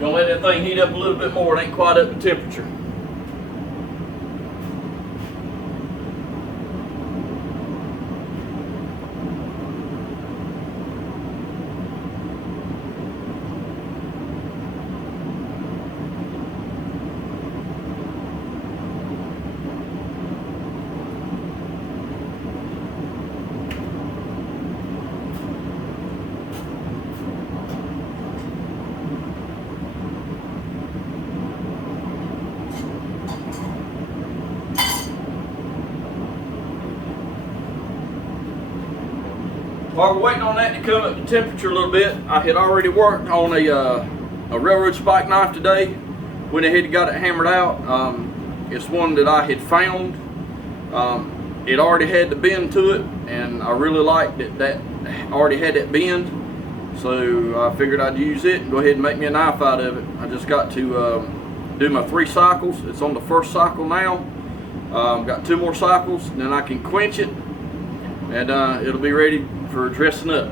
Gonna let that thing heat up a little bit more. It ain't quite up to temperature. While we're waiting on that to come up to temperature a little bit, I had already worked on a railroad spike knife today. Went ahead and got it hammered out. It's one that I had found. It already had the bend to it, and I really liked that already had that bend. So I figured I'd use it and go ahead and make me a knife out of it. I just got to do my 3 cycles. It's on the first cycle now. Got 2 more cycles, and then I can quench it, and it'll be ready for dressing up.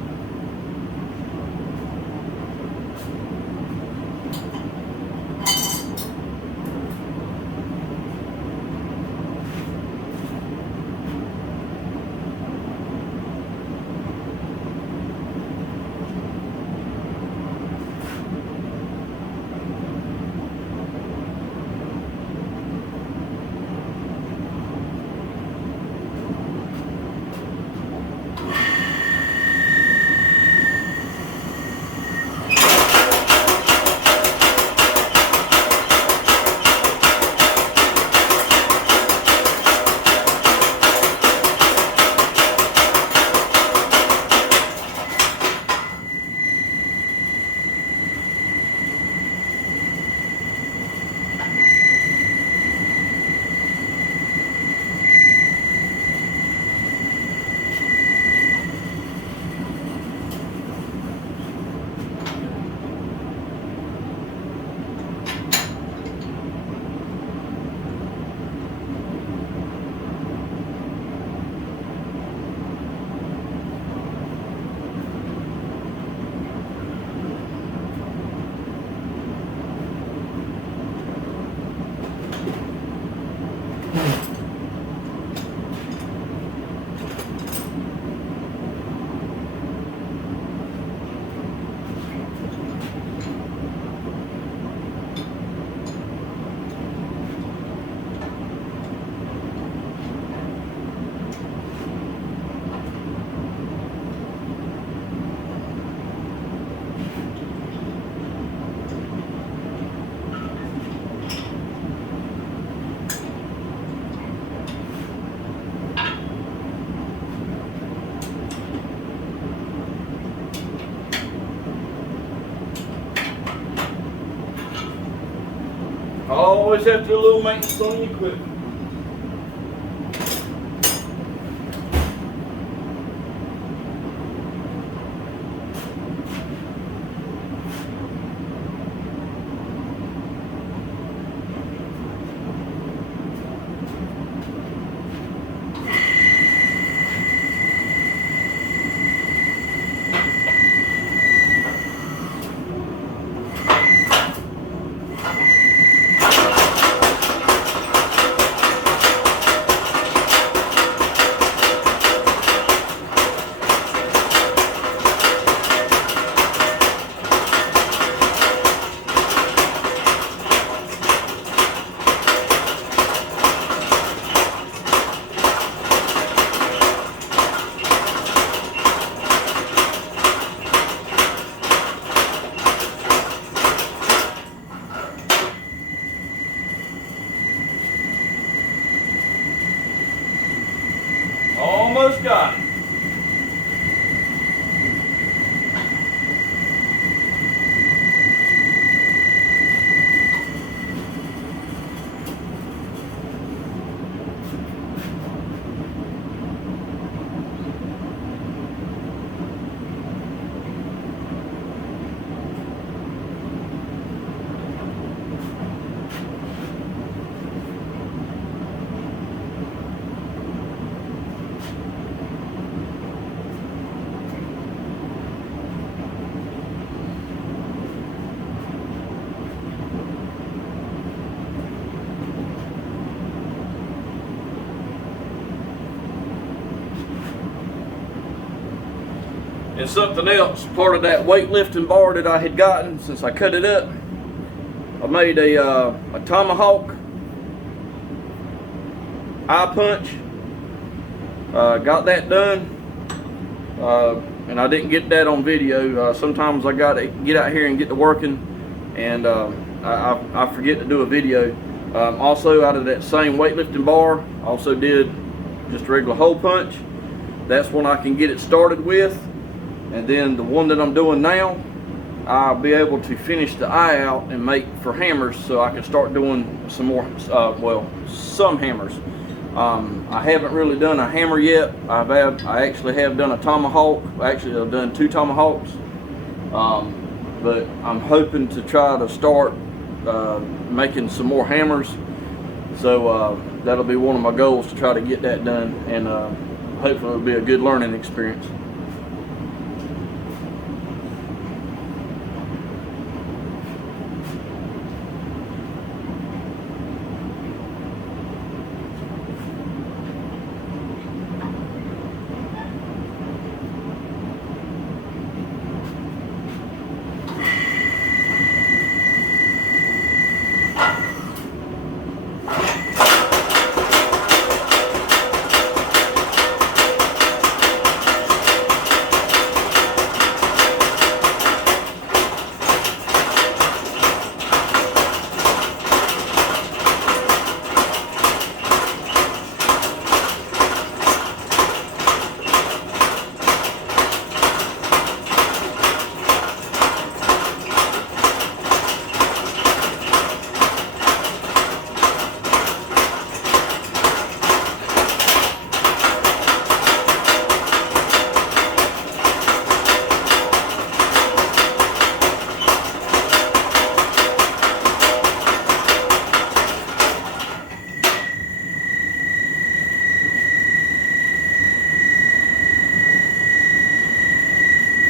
Always have to do a little maintenance on the equipment. And something else, part of that weightlifting bar that I had gotten since I cut it up, I made a tomahawk eye punch. Got that done, and I didn't get that on video. Sometimes I got to get out here and get to working, and I forget to do a video. Also, out of that same weightlifting bar, I also did just a regular hole punch. That's one I can get it started with. And then the one that I'm doing now, I'll be able to finish the eye out and make for hammers, so I can start doing some more, some hammers. I haven't really done a hammer yet. I actually have done a tomahawk. Actually, I've done 2 tomahawks. But I'm hoping to try to start making some more hammers. So that'll be one of my goals, to try to get that done, and hopefully it'll be a good learning experience.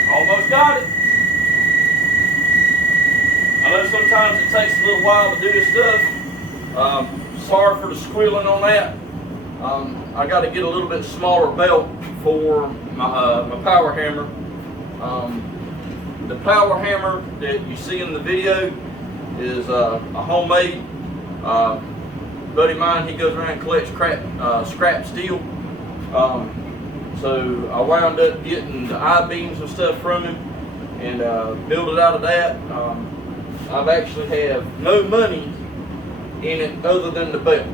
Almost got it. I know sometimes it takes a little while to do this stuff. Sorry for the squealing on that. I got to get a little bit smaller belt for my power hammer. The power hammer that you see in the video is a homemade. Buddy of mine, he goes around and collects scrap steel. So I wound up getting the I-beams and stuff from him, and built it out of that. I've actually have no money in it other than the belt.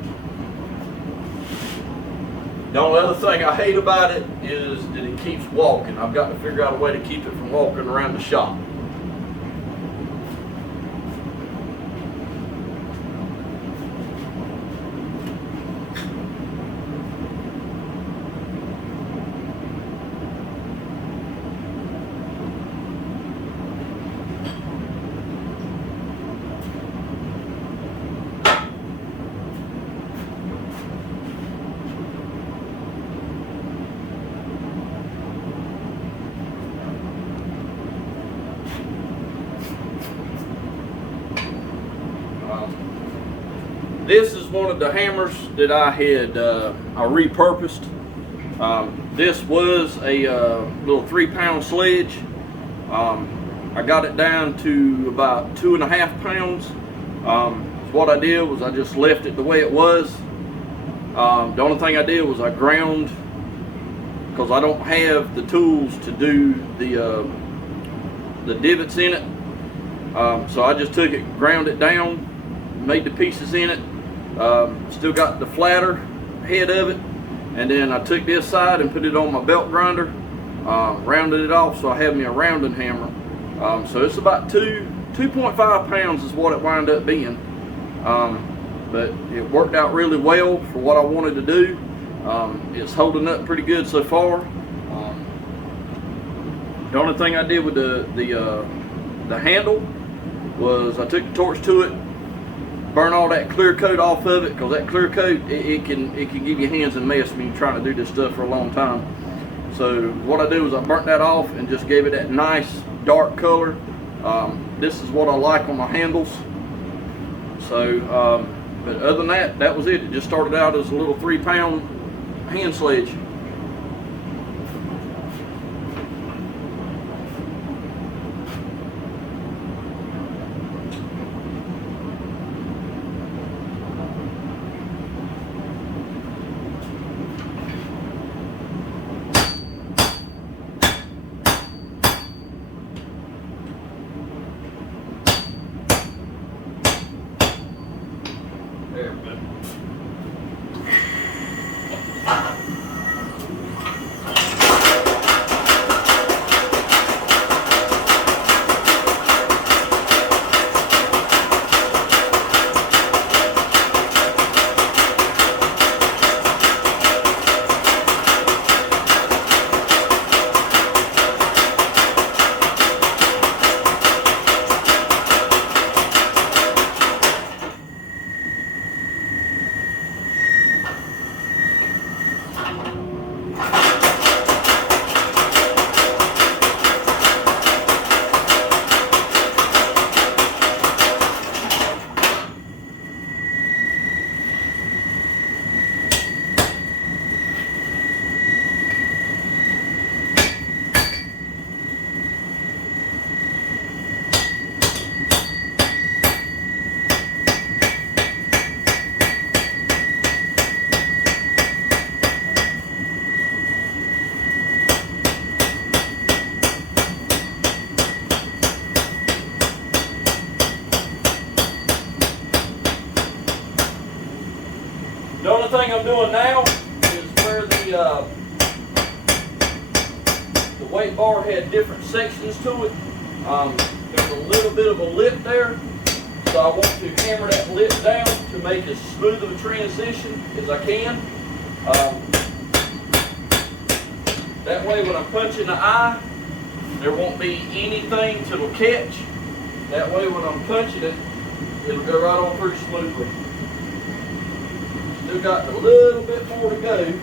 The only other thing I hate about it is that it keeps walking. I've got to figure out a way to keep it from walking around the shop. This is one of the hammers that I had I repurposed. This was a little 3-pound sledge. I got it down to about 2.5 pounds. What I did was I just left it the way it was. The only thing I did was I ground, because I don't have the tools to do the divots in it. So I just took it, ground it down, made the pieces in it. Still got the flatter head of it, and then I took this side and put it on my belt grinder, rounded it off, so I have me a rounding hammer. So it's about 2.5 pounds is what it wound up being, but it worked out really well for what I wanted to do. It's holding up pretty good so far. The only thing I did with the handle was I took the torch to it, burn all that clear coat off of it, because that clear coat it can give your hands a mess when you're trying to do this stuff for a long time. So what I do is I burnt that off and just gave it that nice dark color. This is what I like on my handles. So but other than that, that was it. It just started out as a little 3-pound hand sledge. I'm doing now is where the weight bar had different sections to it. There's a little bit of a lip there, so I want to hammer that lip down to make as smooth of a transition as I can. That way when I'm punching the eye, there won't be anything that'll catch. That way when I'm punching it, it'll go right on pretty smoothly. Still got a little bit more to go.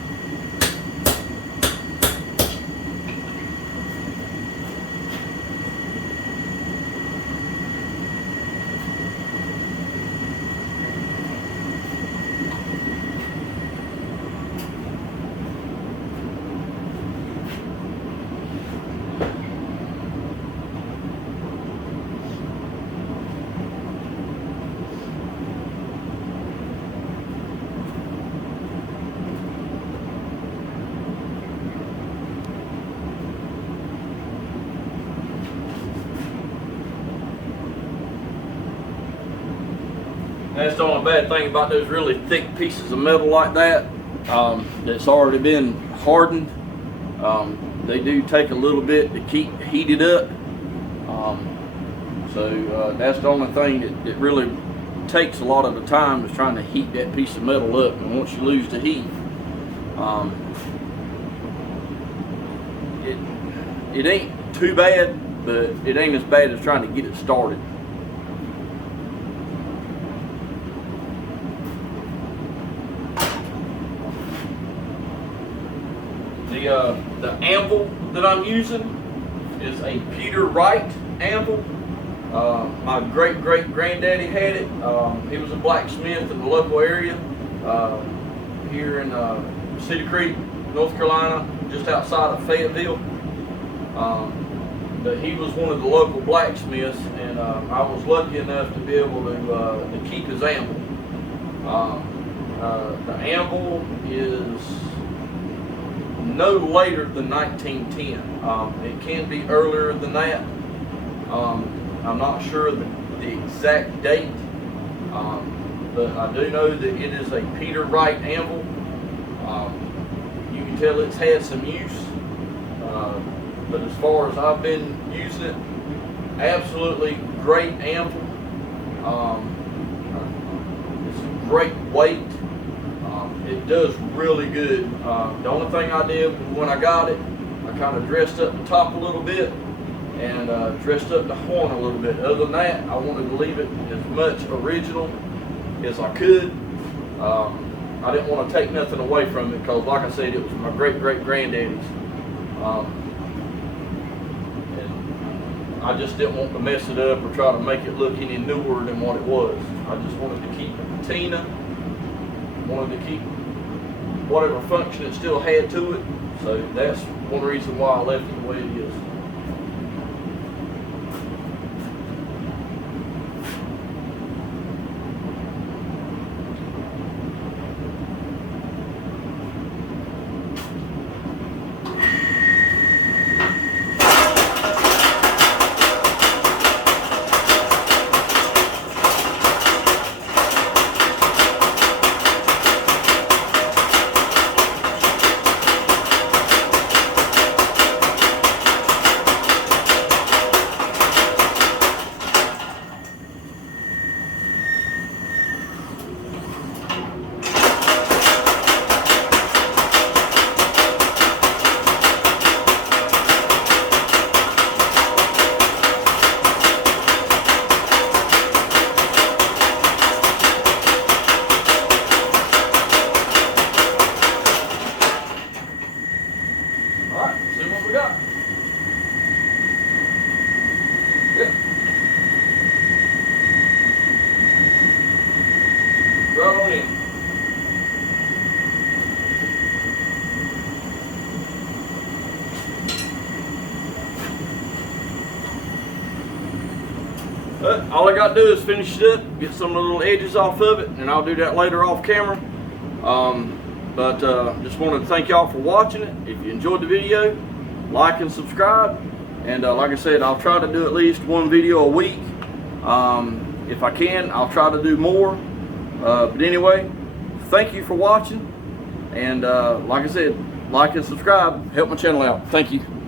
That's the only bad thing about those really thick pieces of metal like that, that's already been hardened. They do take a little bit to keep heated up. So that's the only thing that really takes a lot of the time, is trying to heat that piece of metal up. And once you lose the heat, it ain't too bad, but it ain't as bad as trying to get it started. The anvil that I'm using is a Peter Wright anvil. My great-great-granddaddy had it. He was a blacksmith in the local area here in Cedar Creek, North Carolina, just outside of Fayetteville. But he was one of the local blacksmiths, and I was lucky enough to be able to keep his anvil. The anvil is no later than 1910. It can be earlier than that. I'm not sure the exact date, but I do know that it is a Peter Wright anvil. You can tell it's had some use, but as far as I've been using it, absolutely great anvil. It's a great weight. It does really good. The only thing I did when I got it, I kind of dressed up the top a little bit and dressed up the horn a little bit. Other than that, I wanted to leave it as much original as I could. I didn't want to take nothing away from it, because like I said, it was my great-great-granddaddy's. And I just didn't want to mess it up or try to make it look any newer than what it was. I just wanted to keep the patina, wanted to keep whatever function it still had to it. So that's one reason why I left it the way it is. Right on in. All I got to do is finish it up, get some of the little edges off of it, and I'll do that later off camera. Just wanted to thank y'all for watching it. If you enjoyed the video, like and subscribe. And like I said, I'll try to do at least one video a week. If I can, I'll try to do more. But anyway, thank you for watching, And like I said, like and subscribe, help my channel out. Thank you.